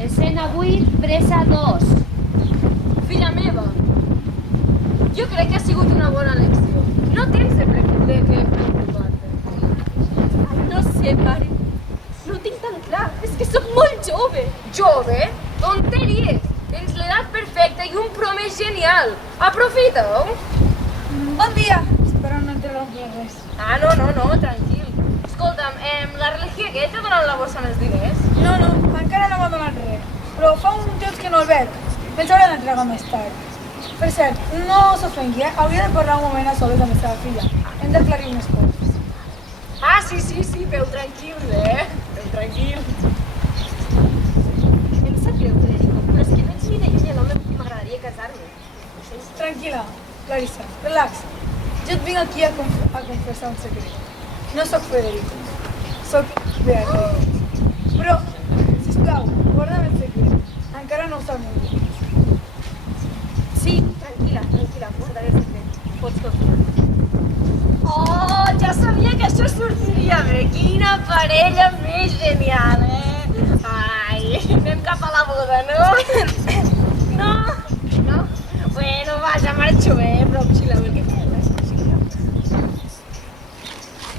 Escena 8, presa 2. Filla meva, jo crec que ha sigut una bona elecció. No tens de preocupar-te. Ai, no sé, pare. No ho tinc tan clar. És que sóc molt jove. Jove? Tonteries! Tens l'edat perfecta i un promès genial. Aprofita-ho! Bon dia! Espero no interrompre res. Ah, no, tranquil. Escolta'm, la religió aquest t'ha donat la bossa amb els diners? No, encara no m'ha donat res. Però fa un temps que no el veig. Pensava d'entregar més tard. Per cert, no s'ofengui, hauria de parlar un moment a soles amb la seva filla. Hem d'aclarir unes coses. Ah, sí, veu tranquil, Veu tranquil. Em sap greu, Federico, però és que no ets ni de lluny l'home amb qui m'agradaria casar-me. Tranquil·la, Clarissa, relax. Jo et vinc aquí a confessar un secret. No sóc Federico, sóc Beatriz. Però, sisplau, guarda'm el secret. Encara no ho sap ningú. Sí, tranquil·la, guardaré el secret. Pots confiar. Oh, ja sabia que això sortiria bé. Quina parella més genial, Ai, anem cap a la boda, no? No? Bueno, va, ja marxo, però vigileu el que feu,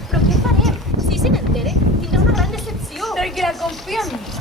Però què farem? Si se n'entere, tindrà una gran decepció. Tranquil·la, confia en mi.